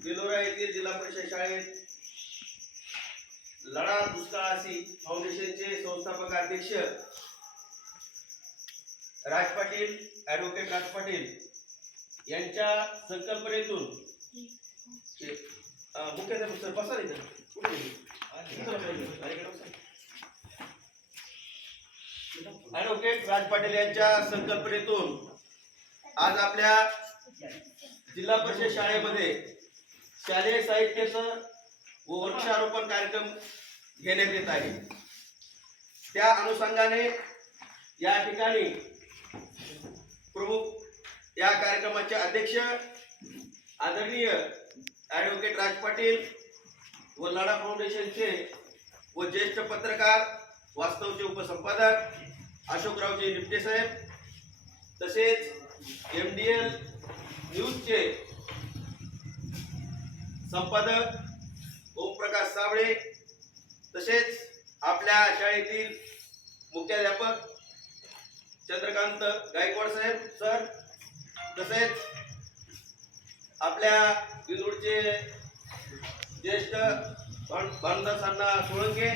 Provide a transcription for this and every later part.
बेलोरा येथील जिल्हा परिषद शाळेत लढा दुष्काळाशी फाउंडेशनचे संस्थापक अध्यक्ष राज पाटील ॲडव्होकेट राज पाटील यांच्या संकल्पनेतून ते, मुख्याध्यापक सर बसा इथं. बसा. ॲडव्होकेट राज पाटील यांच्या संकल्पनेतून आज आपल्या जिल्हा परिषद शाळेमध्ये शालेय साहित्याचं व वृक्षारोपण कार्यक्रम घेण्यात येत आहे. त्या अनुषंगाने या ठिकाणी प्रमुख या कार्यक्रमाचे अध्यक्ष आदरणीय ॲडव्होकेट राज पाटील व लढा फाउंडेशनचे व ज्येष्ठ पत्रकार वास्तवचे उपसंपादक अशोकरावजी निपटे साहेब तसेच एम डी एल न्यूजचे संपादक ओमप्रकाश साबळे तसेच आपल्या शाळेतील मुख्याध्यापक चंद्रकांत गायकवाड साहेब सर तसेच आपल्या विदूरचे ज्येष्ठ भानुदासांना सोळंके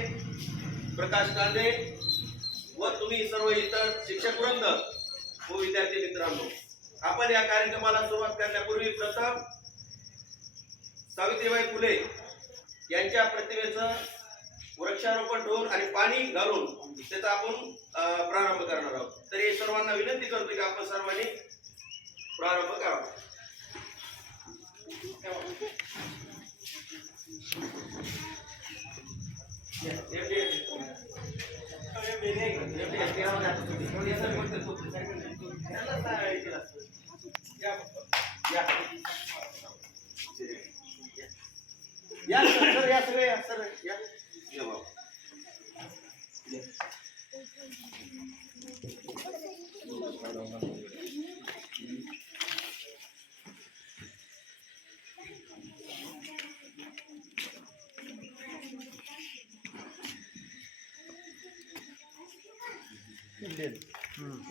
प्रकाश कांदे व तुम्ही सर्व इतर शिक्षक वृंद व विद्यार्थी मित्रांनो आपण या कार्यक्रमाला सुरुवात करण्यापूर्वी प्रथम सावित्रीबाई फुले यांच्या प्रतिमेचं वृक्षारोपण ठेवून आणि पाणी घालून त्याचा आपण प्रारंभ करणार आहोत. तर हे सर्वांना विनंती करतो की आपण सर्वांनी प्रारंभ करावा. या सर सर, या सगळे या सर या या बाबा.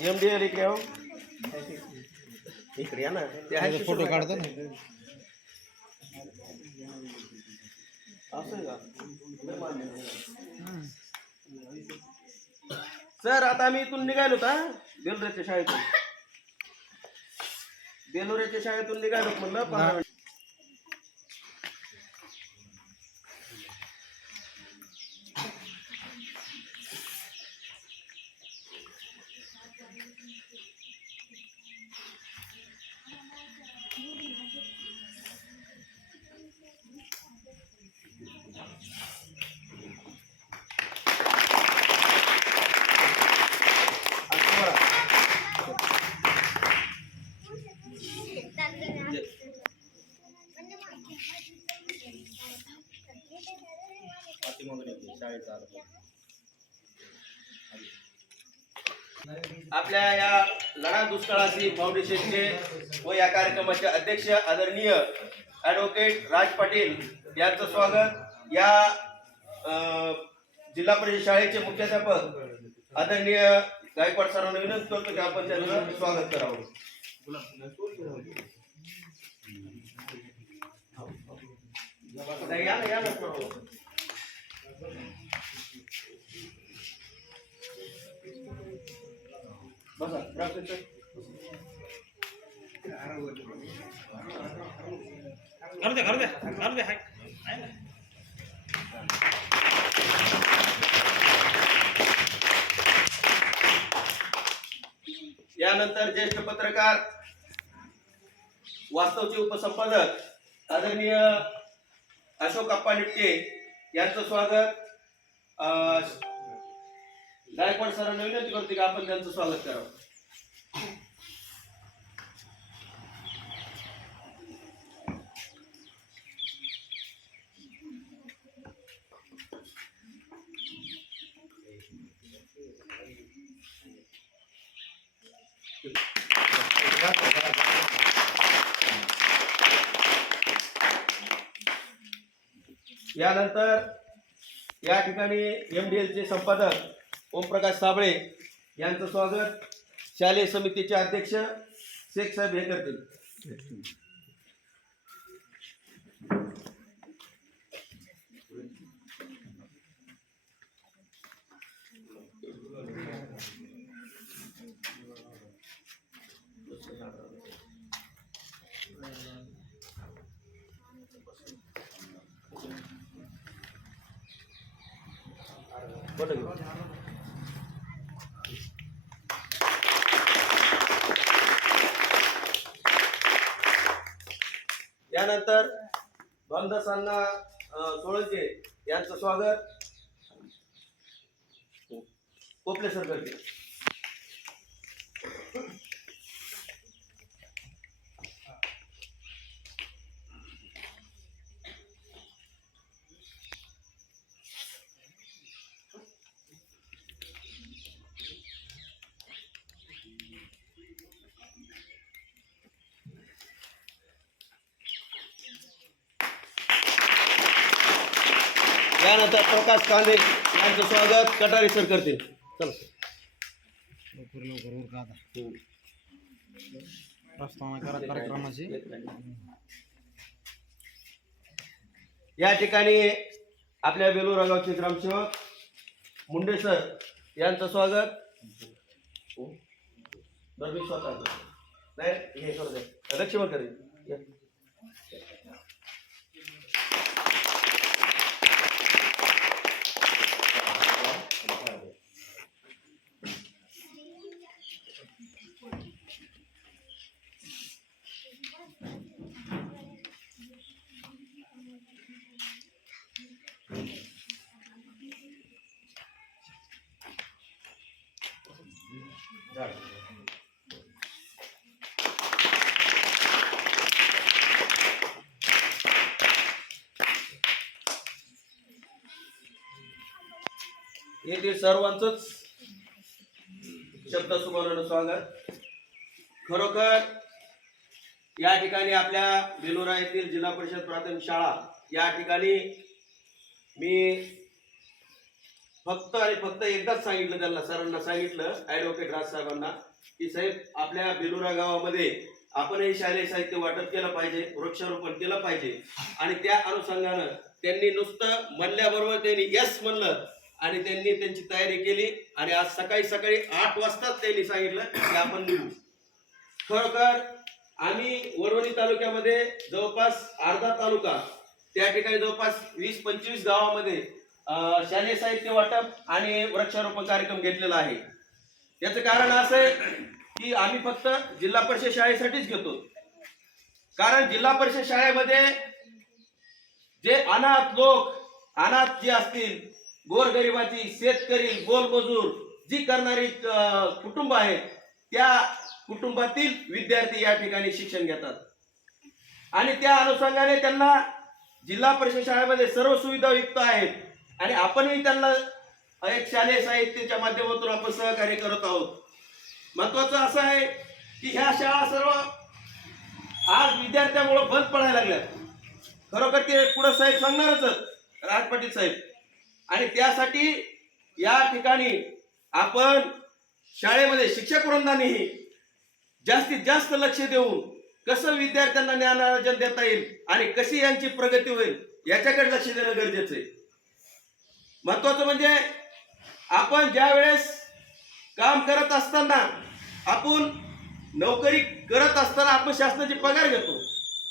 एम डी एल इकडे हो? इकडे या ना फ़ोटो काढतो ना। सर आता आम्ही इथून निघालो होता बेलोऱ्याच्या शाळेतून. बेलोऱ्याच्या शाळेतून निघालो म्हणलं पंधरा आपल्या या लढा दुष्काळाशी फाउंडेशनचे व या कार्यक्रमाचे अध्यक्ष आदरणीय ॲडव्होकेट राज पाटील यांचं स्वागत. या जिल्हा परिषद शाळेचे मुख्याध्यापक आदरणीय गायकवाड सरांना विनंती करतो की आपण त्यांना स्वागत करावं. करू करू करू हाय हाय ना. यानंतर ज्येष्ठ पत्रकार वास्तवचे उपसंपादक आदरणीय अशोक अप्पा निपटे यांचं स्वागत अं, गायकवाड सरांना विनंती करते की आपण त्यांचं स्वागत करावं. यानंतर या ठिकाणी एम डी एलचे संपादक ओमप्रकाश साबळे यांचं स्वागत शालेय समितीचे अध्यक्ष शेख साहेब हे करतील What? यानंतर बंदसांना सोळंके यांचं स्वागत. कोपले सर यानंतर प्रकाश कांदे. यांचं स्वागत. कटारी सर करतील चला. लवकर लवकर उरका आता. प्रस्तावना करा कार्यक्रमाची. या ठिकाणी आपल्या बेलूर गावचे ग्रामसेवक मुंडे सर यांचं स्वागत. बरं मी स्वतः करतो. नाही हे लक्ष्मण करेल येथील सर्वांचंच शब्द सुमरण स्वागत. खरोखर या ठिकाणी आपल्या बेलोरा येथील जिल्हा परिषद प्राथमिक शाळा या ठिकाणी मी फक्त आणि फक्त एकदाच सांगितलं त्यांना सरांना सांगितलं ॲडव्होकेट राज साहेबांना की साहेब आपल्या बेलोरा गावामध्ये आपणही शालेय साहित्य वाटप केलं पाहिजे वृक्षारोपण केलं पाहिजे. आणि त्या अनुषंगानं त्यांनी नुसतं म्हणल्याबरोबर त्यांनी यस म्हणलं आणि त्यांनी त्यांची तयारी केली आणि आज सकाळी सकाळी आठ वाजताच त्यांनी सांगितलं की आपण निघू. खरोखर आम्ही वरवणी तालुक्यामध्ये जवळपास अर्धा तालुका त्या ठिकाणी जवळपास वीस पंचवीस गावामध्ये शालेय साहित्य वाटप आणि वृक्षारोपण कार्यक्रम घेतलेला आहे. याचं कारण असं आहे की आम्ही फक्त जिल्हा परिषद शाळेसाठीच घेतो. कारण जिल्हा परिषद शाळेमध्ये जे अनाथ लोक अनाथ जे असतील गोरगरिबाची शेतकरी गोलमजूर जी करणारी कुटुंब आहेत त्या कुटुंबातील विद्यार्थी या ठिकाणी शिक्षण घेतात. आणि त्या अनुषंगाने त्यांना जिल्हा परिषद शाळेमध्ये सर्व सुविधा युक्त आहेत. आणि आपणही त्यांना एक शालेय साहित्याच्या माध्यमातून आपण सहकार्य करत आहोत. महत्वाचं असं आहे की ह्या शाळा सर्व आज विद्यार्थ्यांमुळे बंद पडायला लागल्यात. खरोखर ते पुढे साहेब सांगणारच राज पाटील साहेब. आणि त्यासाठी या ठिकाणी आपण शाळेमध्ये शिक्षक वृंदानेही जास्तीत जास्त लक्ष देऊन कसं विद्यार्थ्यांना ज्ञानार्जन देता येईल आणि कशी यांची प्रगती होईल याच्याकडे लक्ष देणं गरजेचं आहे. महत्वाचं म्हणजे आपण ज्या वेळेस काम करत असताना आपण नोकरी करत असताना आपण शासनाची पगार घेतो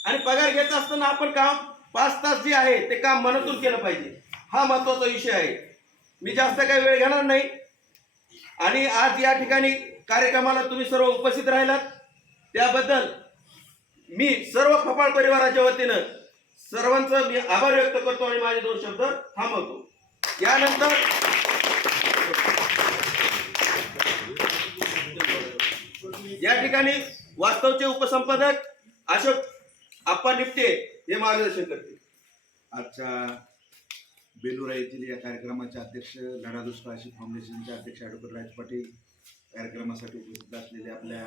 आणि पगार घेत असताना आपण काम पाच तास जे आहे ते काम मनातून केलं पाहिजे. हा महत्त्वाचा विषय आहे. मी जास्त काही वेळ घेणार नाही. आणि आज या ठिकाणी कार्यक्रमाला तुम्ही सर्व उपस्थित राहिलात. त्याबद्दल मी सर्व खपाळ परिवाराच्या वतीनं सर्वांचं मी आभार व्यक्त करतो आणि माझे दोन शब्द थांबवतो. यानंतर या ठिकाणी वास्तवचे उपसंपादक अशोक आप्पा निपटे हे मार्गदर्शन करतील. आजच्या बेलुरा येथील या कार्यक्रमाचे अध्यक्ष लढा दुष्काळशी फाउंडेशनचे अध्यक्ष ॲडव्होकेट राज पाटील कार्यक्रमासाठी उपस्थित असलेले आपल्या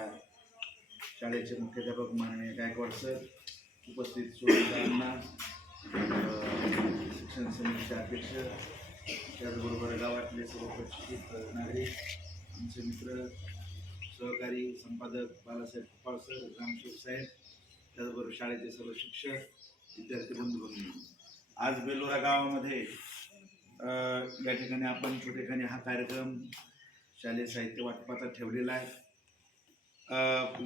शाळेचे मुख्याध्यापक माननीय गायकवाड सर उपस्थित सुरेंद्र अण्णा शिक्षण समितीचे अध्यक्ष त्याचबरोबर गावातले सर्व प्रशिक्षित नागरिक आमचे मित्र सहकारी संपादक बालासाहेब कुपाळ सर रामशेव साहेब त्याचबरोबर शाळेचे सर्व शिक्षक विद्यार्थी बंधू भगिनी आज बेलोरा गावामध्ये या ठिकाणी आपण ठिकाणी हा कार्यक्रम शालेय साहित्य वाटपाचा ठेवलेला आहे.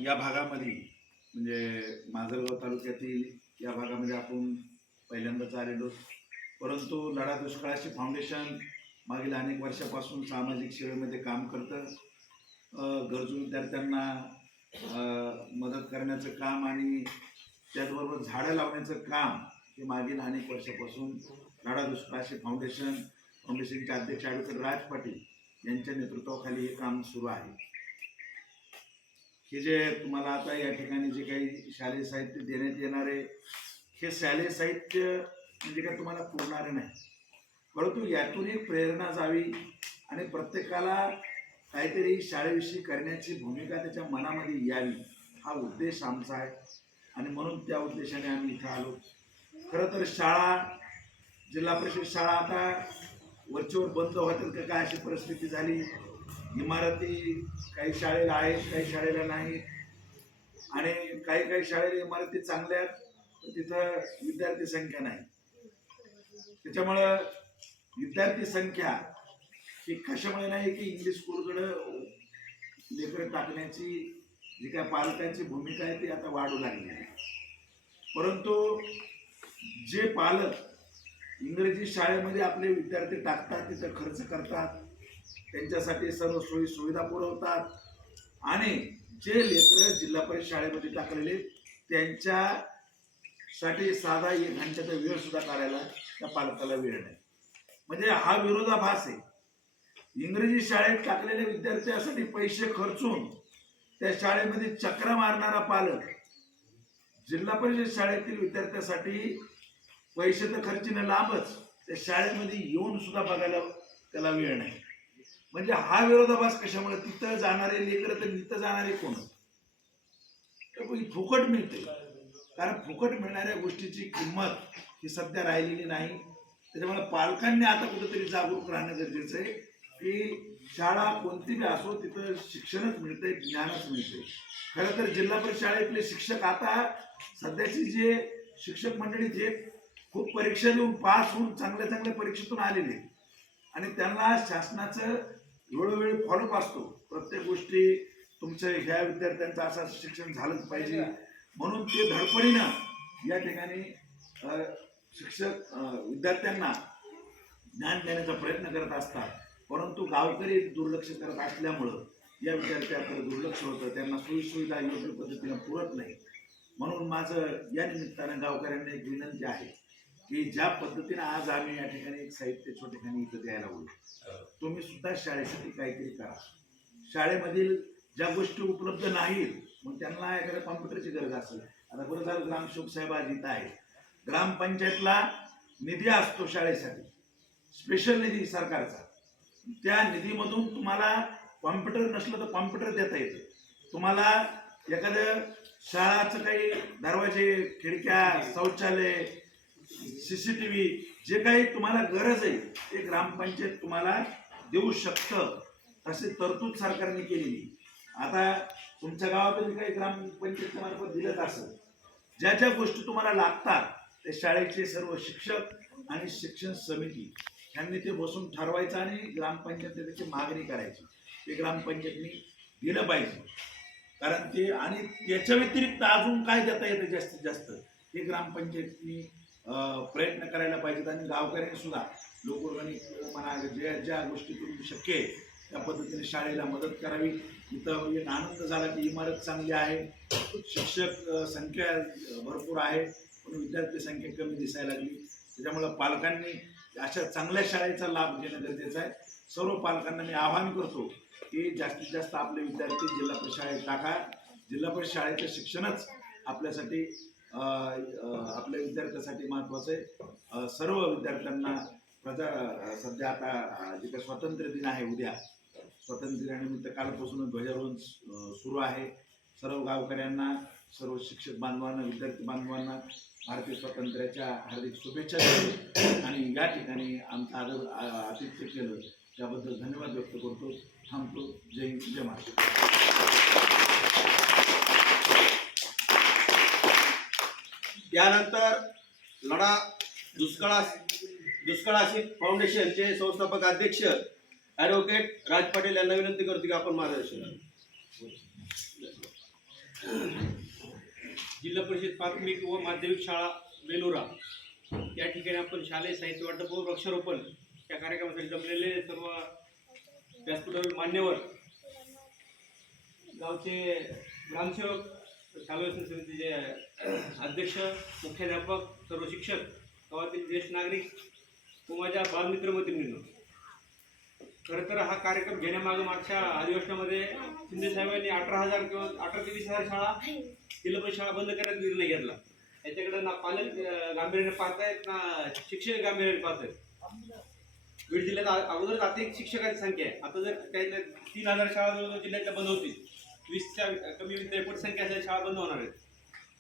या भागामध्ये म्हणजे माजलगाव तालुक्यातील या भागामध्ये आपण पहिल्यांदाच आलेलो परंतु लढा दुष्काळाची फाउंडेशन मागील अनेक वर्षापासून सामाजिक सेवेमध्ये काम करतं. गरजू विद्यार्थ्यांना मदत करण्याचं काम आणि त्याचबरोबर झाडं लावण्याचं काम हे मागील अनेक वर्षापासून लडा दुष्काळाशी फाउंडेशन फाउंडेशनचे अध्यक्ष ॲडव्होकेट राज पाटील यांच्या नेतृत्वाखाली हे काम सुरू आहे. हे जे तुम्हाला आता या ठिकाणी जे काही शालेय साहित्य देण्यात येणार आहे हे शालेय साहित्य म्हणजे काय तुम्हाला पुरणार नाही. परंतु यातून एक प्रेरणा जावी आणि प्रत्येकाला काहीतरी शाळेविषयी करण्याची भूमिका त्याच्या मनामध्ये यावी हा उद्देश आमचा आहे. आणि म्हणून त्या उद्देशाने आम्ही इथं आलो. खरं तर शाळा जिल्हा परिषद शाळा आता वरचेवर बंद होतील का काय अशी परिस्थिती झाली? इमारती काही शाळेला आहेत काही शाळेला नाही. आणि काही काही शाळेला इमारती चांगल्या आहेत तिथं विद्यार्थी संख्या नाही. त्याच्यामुळं विद्यार्थी संख्या ही कशामुळे नाही की इंग्लिश स्कूलकडं लेकरं टाकण्याची जी काय पालकांची भूमिका आहे ती आता वाढू लागली आहे. परंतु जे पालक इंग्रजी शाळेमध्ये आपले विद्यार्थी टाकतात तिथं खर्च करतात त्यांच्यासाठी सर्व सोयी सुविधा पुरवतात आणि जे लेकरं जिल्हा परिषद शाळेमध्ये टाकलेले त्यांच्या साठी साधा एक घंट्याचा वेळ सुद्धा करायला त्या पालकाला वेळ नाही. म्हणजे हा विरोधाभास आहे. इंग्रजी शाळेत टाकलेल्या विद्यार्थ्यासाठी पैसे खर्चून त्या शाळेमध्ये चक्र मारणारा पालक जिल्हा परिषद शाळेतील विद्यार्थ्यासाठी पैसे तर खर्चीने लांबच त्या शाळेमध्ये येऊन सुद्धा बघायला त्याला वेळ नाही. म्हणजे हा विरोधाभास कशामुळे? तिथं जाणारे लेकर तर तिथं जाणारे कोण? तर फुकट मिळते. कारण फुकट मिळणाऱ्या गोष्टीची किंमत ही सध्या राहिलेली नाही. त्याच्यामुळे पालकांनी आता कुठेतरी जागरूक राहणं गरजेचं आहे की शाळा कोणती बी असो तिथं शिक्षणच मिळतंय ज्ञानच मिळते खरं तर जिल्हा परिषद शाळेतले शिक्षक आता सध्याची जे शिक्षक मंडळी जे खूप परीक्षा देऊन पास होऊन चांगल्या चांगल्या परीक्षेतून आलेले आणि त्यांना शासनाचं वेळोवेळी फॉलोअप असतो. प्रत्येक गोष्टी तुमच्या ह्या विद्यार्थ्यांचं असं असं शिक्षण झालंच पाहिजे. म्हणून ते धडपडीनं या ठिकाणी शिक्षक विद्यार्थ्यांना ज्ञान देण्याचा प्रयत्न करत असतात. परंतु गावकरी दुर्लक्ष करत असल्यामुळं या विद्यार्थ्यांकडे दुर्लक्ष होतं. त्यांना सोयीसुविधा योग्य पद्धतीनं पुरत नाही. म्हणून माझं या निमित्तानं गावकऱ्यांना एक विनंती आहे की ज्या पद्धतीनं आज आम्ही या ठिकाणी एक साहित्य छोट्या ठिकाणी इथं द्यायला होईल तुम्ही सुद्धा शाळेसाठी काहीतरी करा. शाळेमधील ज्या गोष्टी उपलब्ध नाहीत मग त्यांना एखाद्या कॉम्प्युटरची गरज असेल. आता बरं झालं ग्रामसेवक साहेब इथं आहे ग्रामपंचायतला निधी असतो शाळेसाठी स्पेशल निधी सरकारचा. त्या निधीमधून तुम्हाला कॉम्प्युटर नसलं तर कॉम्प्युटर देता येतं. तुम्हाला एखादं शाळाचं काही दरवाजे खिडक्या शौचालय C C T V J काही तुम्हाला गरज आहे ते ग्रामपंचायत तुम्हाला देऊ शकतं. अशी तरतूद सरकारने केलेली आता तुमच्या गावातही काही ग्रामपंचायतच्या मार्फत दिलंच असेल ज्या ज्या गोष्टी तुम्हाला लागतात ते शाळेचे सर्व शिक्षक आणि शिक्षण समिती यांनी ते बसून ठरवायचं आणि ग्रामपंचायत त्याची मागणी करायची. ते ग्रामपंचायतनी दिलं पाहिजे. कारण ते आणि त्याच्या व्यतिरिक्त अजून काय देता येतं जास्तीत जास्त? हे ग्रामपंचायतनी प्रयत्न करायला पाहिजेत आणि गावकऱ्यांनी सुद्धा लोकवर्गणी म्हणा ज्या ज्या गोष्टीतून शक्य आहे त्या पद्धतीने शाळेला मदत करावी. इथं म्हणजे आनंद झाला की इमारत चांगली आहे. शिक्षक संख्या भरपूर आहे. पण विद्यार्थी संख्या कमी दिसायला लागली. त्याच्यामुळं पालकांनी अशा चांगल्या शाळेचा लाभ घेणं गरजेचं आहे. सर्व पालकांना मी आवाहन करतो की जास्तीत जास्त आपले विद्यार्थी जिल्हा परिषद शाळेत टाका. जिल्हा परिषद शाळेचं शिक्षणच आपल्यासाठी आपल्या विद्यार्थ्यासाठी महत्त्वाचं आहे. सर्व विद्यार्थ्यांना प्रजा सध्या आता जे काही स्वातंत्र्य दिन आहे उद्या स्वातंत्र्य दिनानिमित्त कालपासून ध्वजारोहण सुरू आहे. सर्व गावकऱ्यांना सर्व शिक्षक बांधवांना विद्यार्थी बांधवांना भारतीय स्वातंत्र्याच्या हार्दिक शुभेच्छा देतो. आणि या ठिकाणी आमचं आदर आतिथ्य केलं त्याबद्दल धन्यवाद व्यक्त करतो. थांबतो. जय हिंद जय महाराष्ट्र. यानंतर लढा दुष्काळा दुष्काळाशी फाउंडेशनचे संस्थापक अध्यक्ष ॲडव्होकेट राज पाटील यांना विनंती करतो की आपण मार्गदर्शन जिल्हा परिषद प्राथमिक व माध्यमिक शाळा बेलोरा या ठिकाणी आपण शालेय साहित्य वाटप व वृक्षारोपण या कार्यक्रमासाठी जमलेले सर्व व्यासपीठावरील मान्यवर गावचे ग्रामसेवक शालेय समितीचे अध्यक्ष मुख्याध्यापक सर्व शिक्षक गावातील ज्येष्ठ नागरिक व माझ्या बालमित्र मैत्रिणींनो खरं तर हा कार्यक्रम घेण्यामागे मागच्या अधिवेशनामध्ये शिंदे साहेबांनी अठरा हजार किंवा अठरा ते वीस हजार शाळा जिल्हा परिषद शाळा बंद करण्याचा निर्णय घेतला. याच्याकडे ना पालक अं, गांभीर्याने पाहतायत ना शिक्षक गांभीर्याने पाहतायत. बीड जिल्ह्यात अगोदरच अतिरिक्त शिक्षकांची संख्या आहे. आता जर काही तीन हजार शाळा जवळजवळ जिल्ह्यातल्या बंद होतील वीसच्या कमी त्रेपट संख्या असलेल्या शाळा बंद होणार आहेत.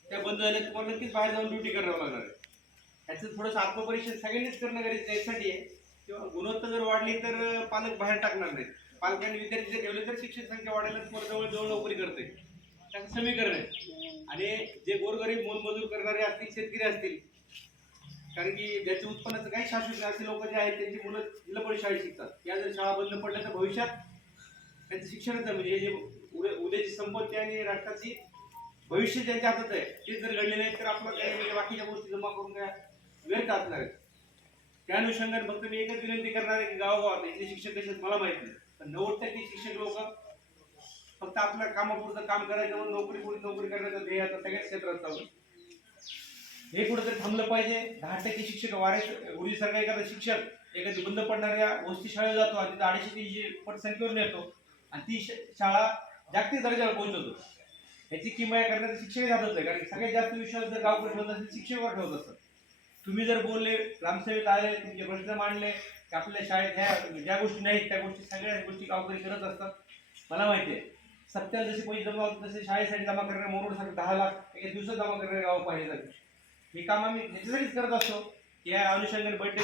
त्या बंद झाल्या तुम्हाला नक्कीच बाहेर जाऊन ड्युटी करावं लागणार आहे. याचं थोडंसं आत्मपरीक्षण सगळ्यांनीच करणं गरजेचं यासाठी आहे. किंवा गुणवत्ता जर वाढली तर पालक बाहेर टाकणार नाही पालकांनी विद्यार्थी जर ठेवले तर शिक्षक संख्या वाढायला तुम्हाला जवळ जवळ नोकरी करते त्याचं समीकरण आहे. आणि जे गोरगरीब मोलमजूर करणारे असतील शेतकरी असतील कारण की ज्याचे उत्पन्नाचं काही शाश्वत नाही, असे लोक जे आहेत त्यांची मुलं जिल्हा परिषद शाळेत शिकतात. या जर शाळा बंद पडल्या तर भविष्यात त्यांचं शिक्षणाचं म्हणजे जे उद्या उद्याची संपत्ती आणि राष्ट्राची भविष्य ज्यांच्या हातात आहे ते जर घडले नाही तर आपलं काही म्हणजे बाकीच्या गोष्टी जमा करून काय व्यर्थ असणार आहेत. त्या अनुषंगाने फक्त मी एकच विनंती करणार आहे की गावोगावात इथले शिक्षक कसे मला माहीत नाही. पण नव्वद टक्के शिक्षक लोक फक्त आपल्या कामापुरतं काम करायचं म्हणून नोकरी पुढे नोकरी करण्याचं ध्येय आता सगळ्याच क्षेत्रात चालू हे कुठेतरी थांबलं पाहिजे. दहा टक्के शिक्षक वारे उडी सरकारी एखादा शिक्षक एखादी बंद पडणाऱ्या वस्ती शाळेत जातो आणि तिथं अडीचशे तीनशे पट संख्येवर नेतो आणि ती श- शाळा जागतिक दर्जावर पोहोचवतो. ह्याची किमया करण्याचं शिक्षक जातच आहे कारण सगळ्यात जास्त विश्वास जर गावकडे ठेवत असेल शिक्षकावर ठेवत असतात. तुम्ही जर बोलले ग्रामसेवक आले तुमचे प्रश्न मांडले की आपल्या शाळेत ह्या ज्या गोष्टी नाहीत त्या गोष्टी सगळ्या गोष्टी गावकरी करत असतात. मला माहिती आहे सत्याला जसे पैसे जमा होते तसे शाळेसाठी जमा करणारे मोरोडसाठी दहा लाख एका दिवसात जमा करणारे गाव पाहिजे जाते हे काम आम्ही ह्याच्यासाठीच करत असतो की या अनुषंगाने बर्थडे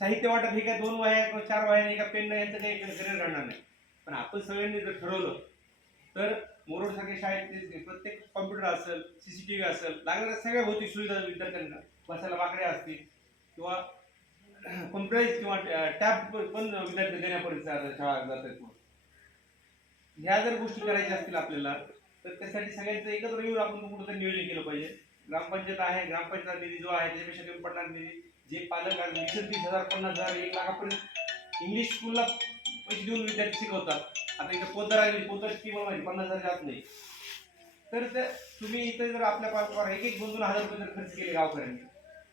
साहित्य वाटप हे काय दोन वह्या किंवा चार वह्या एका पेननं यांचं काही करिअर राहणार नाही. पण आपण सगळ्यांनी जर ठरवलं तर मोरोडसारख्या शाळेत ते प्रत्येक कॉम्प्युटर असेल सी सी टी व्ही असेल लागणाऱ्या सगळ्या भौतिक सुविधा विद्यार्थ्यांना बसायला बाकड्या असतील किंवा कंप्रेस किंवा टॅब पण विद्यार्थी देण्यापर्यंत शाळा जातात ह्या जर गोष्टी करायच्या असतील आपल्याला तर त्यासाठी सगळ्यांचं एकत्र येऊन आपण कुठंतरी नियोजन केलं पाहिजे. ग्रामपंचायत आहे ग्रामपंचायत निधी जो आहे त्याच्यापेक्षा कमी पडणार निधी. जे पालक आज वीस तीस हजार पन्नास हजार एक लाखापर्यंत इंग्लिश स्कूलला पैसे देऊन विद्यार्थी शिकवतात. आता इथं पोतर आहे पोतर स्कीम म्हणजे माहिती पन्नास हजार जात नाही. तर ते तुम्ही इथे जर आपल्या पालकावर एक एक दोन दोन हजार रुपये जर खर्च केले गावकऱ्यांनी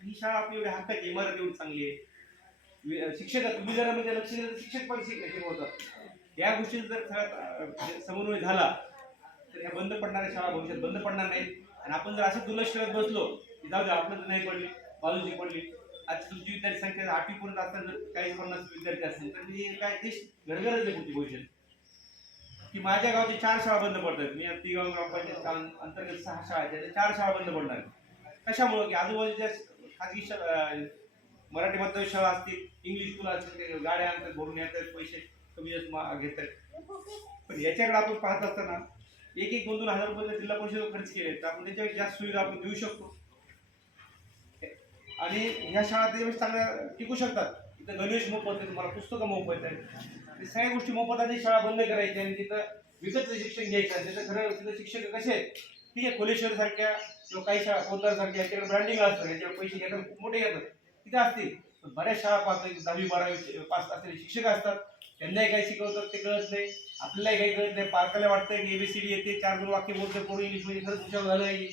ही शाळा आपली एवढी हक्काची इमारत एवढी चांगली आहे. शिक्षक तुम्ही जरा म्हणजे लक्ष दिलं शिक्षक पण शिकवतात या गोष्टीचा जर सगळ्यात समन्वय झाला तर ह्या बंद पडणाऱ्या शाळा भविष्यात बंद पडणार नाहीत. आणि आपण जर असं दुर्लक्ष करत बसलो की जाऊ दे आपलं तर नाही पडली बाजूची पडली. आज तुमची विद्यार्थी संख्या आठवीपर्यंत असताना जर काही पन्नास विद्यार्थी असतील तर म्हणजे मी काय देश घरघरच आहे पुढची भविष्यात. की माझ्या गावची चार शाळा बंद पडतात. मी तिगाव ग्रामपंचायत काल- अंतर्गत सहा शाळा आहेत चार शाळा बंद पडणार कशामुळं? की आजूबाजूच्या खाजगी मराठी माध्यम शाळा असतील इंग्लिश स्कूल असतील ते गाड्या आणतात भरून येतात पैसे कमी जास्त मा- घेतात. पण याच्याकडे आपण पाहत असताना एक एक दोन दोन हजार रुपये जिल्हा परिषद खर्च केले तर आपण त्याच्यावर जास्त सुविधा आपण देऊ शकतो. आणि ह्या शाळा ते चांगल्या टिकू शकतात. तिथं गणवेश मोफत आहे तुम्हाला पुस्तकं मोफत आहेत. सगळ्या गोष्टी मोफत आणि शाळा बंद करायची आणि तिथं विकतचं शिक्षण घ्यायचं. आणि त्याचं खरं तिथं शिक्षक कसे आहेत? ठीक आहे कोलेश्वर सारख्या किंवा काही शाळा पोदार सारख्या याच्याकडे ब्रँडिंग असतं याच्यावर पैसे घेतात खूप मोठे घेतात तिथे असतील. पण बऱ्याच शाळा पाहतो दहावी बारावी पास असलेले शिक्षक असतात. त्यांनाही काही शिकवतात ते कळत नाही. आपल्यालाही काही कळत नाही. पालकाला वाटतं की एबीसीडी येते चार दोन वाक्य बोलते पोरं इंग्लिशमध्ये खरंच हुशार झालं आहे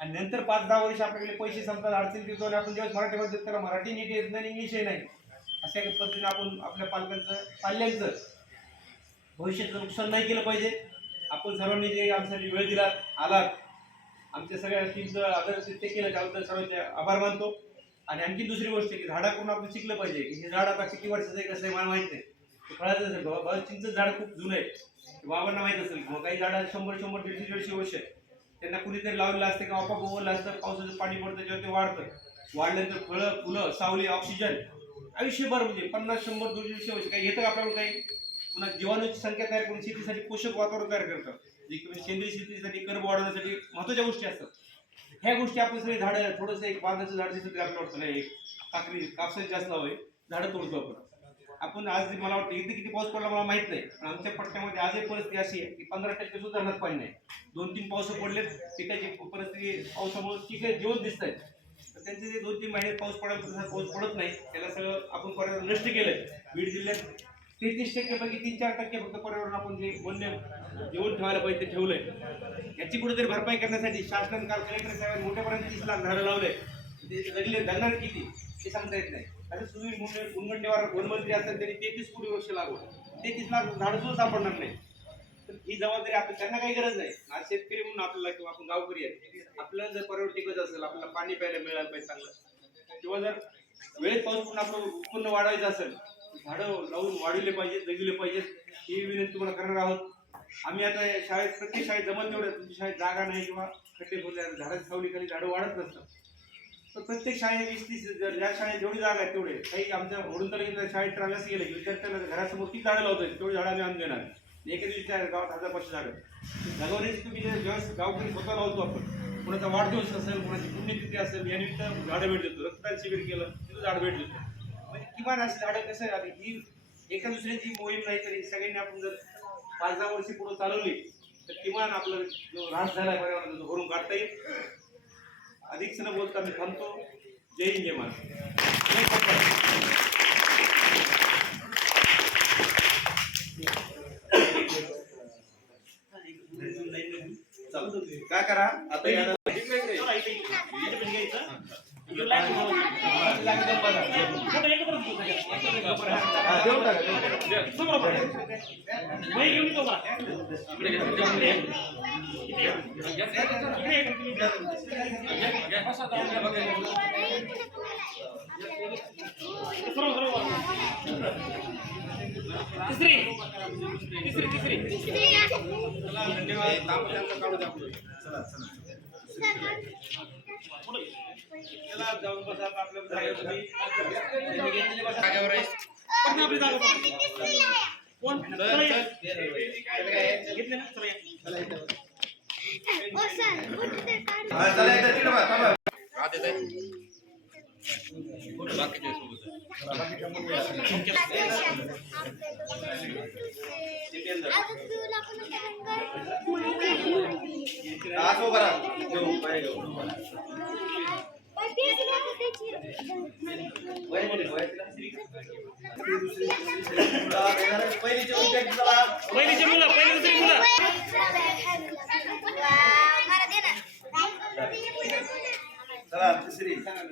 आणि नंतर पाच दहा वर्ष आपल्याकडे पैसे संपतात अडचणी देतो आणि आपण जेव्हा मराठीमध्ये त्याला मराठी नीट येत नाही इंग्लिशही नाही. अशा पद्धतीने आपण आपल्या पालकांचं पाल्यांचं भविष्याचं नुकसान नाही केलं पाहिजे. आपण सर्वांनी जे आमच्यासाठी वेळ दिला आलात आमच्या सगळ्या टीमचं आदर ते केलं त्याबद्दल सर्वांचे आभार मानतो. आणि आणखी दुसरी गोष्ट आहे की झाडाकडून आपण शिकलं पाहिजे की हे झाड आता किती वर्षाचं आहे कसं आहे मला माहीत नाही. ते फळाचं असेल बाबा बाबा चिंच झाड खूप जुनं आहे. बाबांना माहीत असेल किंवा काही झाडं शंभर शंभर दीडशे दीडशे वर्ष आहे त्यांना कुणीतरी लावलेलं असतं किंवा आपाप उगवलं असतं पावसाचं पाणी पडतं जेव्हा ते वाढतं. वाढल्यानंतर फळं फुलं सावली ऑक्सिजन आयुष्यभर म्हणजे पन्नास शंभर दोनशे वर्ष काही येतं आपल्याला काही? पुन्हा जीवाणूची संख्या तयार करून शेतीसाठी पोषक वातावरण तयार करतं. जे की म्हणजे सेंद्रिय शेतीसाठी कर्ब वाढवण्यासाठी महत्त्वाच्या गोष्टी असतात. ह्या गोष्टी आपण सगळी झाडं थोडंसं एक बांधाचं झाड दिसत तरी आपल्याला वाटतं नाही एक काकडी कापसाची जास्त हवं झाडं तोडतो आपण. आपण आज मला वाटतं इथे किती पाऊस पडला मला माहीत नाही पण आमच्या पट्ट्यामध्ये आजही परिस्थिती अशी आहे की पंधरा टक्के सुद्धा धरणात पाणी नाही. दोन तीन पाऊस पडलेत पिकाची परिस्थिती पावसामुळे पिकं जीवन दिसत आहेत. तर त्यांचे जे दोन तीन महिने पाऊस पडायला पाऊस पडत नाही त्याला सगळं आपण परत नष्ट केलंय. बीड जिल्ह्यात तेहतीस टक्क्यापैकी तीन चार टक्के फक्त पर्यावरण आपण जे वन्य जेवण ठेवायला पाहिजे ते ठेवलंय. याची कुठेतरी भरपाई करण्यासाठी शासन काल कलेक्टर साहेबांनी मोठ्या प्रमाणात तीस लाख झाडं लावले. ते जगले जगणार किती? ते सांगता येत नाही. आता सुनील मुंडे मुनगंटेवार वनमंत्री असतात त्यांनी तेहतीस कोटी वर्ष लागवड तेहतीस लाख झाडं सुद्धा सापडणार नाही. तर ही जबाबदारी आपण त्यांना काही गरज नाही. आज शेतकरी म्हणून आपल्याला किंवा आपण गावकरी आहे. आपल्याला जर पर्यावरण टिकत असेल आपल्याला पाणी प्यायला मिळायला पाहिजे चांगलं. किंवा जर वेळेत पाऊस पण आपलं उत्पन्न वाढवायचं असेल झाडं लावून वाढविले पाहिजेत जगले पाहिजेत ही विनंती तुम्हाला करणार आहोत. आम्ही आता शाळेत प्रत्येक शाळेत जमल तेवढ्या तुमची शाळेत जागा नाही किंवा खड्डे खोदले आहेत, झाडाची सावली झाडं वाढत नसतात. तर प्रत्येक शाळेत वीस तीस ज्या शाळेत जेवढी जागा आहे तेवढे. काही आमच्या ओढून तालुक्यात शाळेत ट्रॅव्हल्स गेले की विद्यार्थ्याला घरासमोर ती झाडं लावतात तेवढी झाडं आम्ही आणून देणार. एका दिवशी त्या गावात हजार पाचशे झाडं. जगवण्याची तुम्ही जे ज्यावेळेस गावकरी स्वतः लावतो आपण कोणाचा वाढदिवस असेल कोणाची पुण्यतिथी असेल यानिमित्त झाडं भेट देतो. रक्तदान शिबिर केलं तिथं झाडं भेट देतो. किमान अशी झाडं कसं आहे? आता ही एका दुसऱ्याची मोहीम नाही तरी सगळ्यांनी आपण जर पाच दहा वर्षी पुढे चालवली तर किमान आपला जो ऱ्हास झाला पर्यावरणाचा तो भरून काढता येईल. अधिक न बोलता मी थांबतो. जय हिंद जय. चालतं. काय करा? आता या हा, देऊन टाका, देऊन टाका. तिसरी तिसरी तिसरी चला जाऊन बसा आपल्या जागेवरती. त्यांनी घेतलेली बसा. पण आपली जागा बघा. कोण? चला या. घेतले ना? चला या. हा, चला एकदा तिकडे बघा, थांबा. आज उभा राहा. घेऊ, पाय घेऊ. वय किती, वय किती? तुला देणार आहे? पहिलीचे विद्यार्थी चला. पहिलीची मुलं पहिली दुसरी मुलं चला तिसरी समोर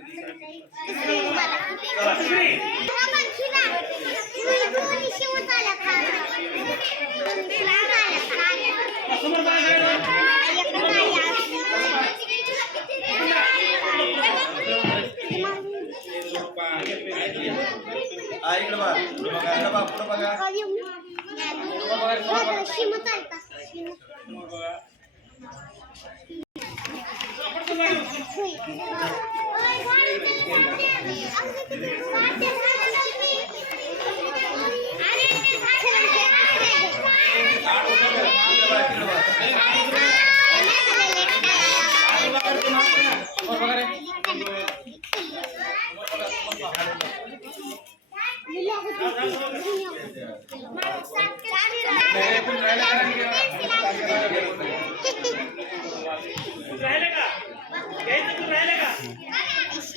इकडे बघा इकडे बघा राहिले का घ्यायचं तू राहिले का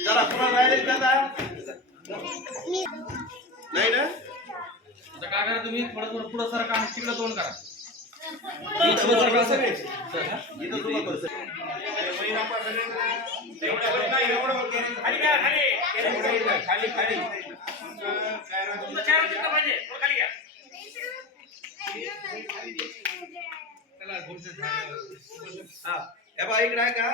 चला पुन्हा राहिले का आता? नाही ना आता काय करा तुम्ही थोडं थोडं पुढं सर काम तिकडं तोंड करा. खाली खाली खाली खाली तुमचं चार चित्त पाहिजे थोडं खाली घ्या हा हे बघा इकडे आहे का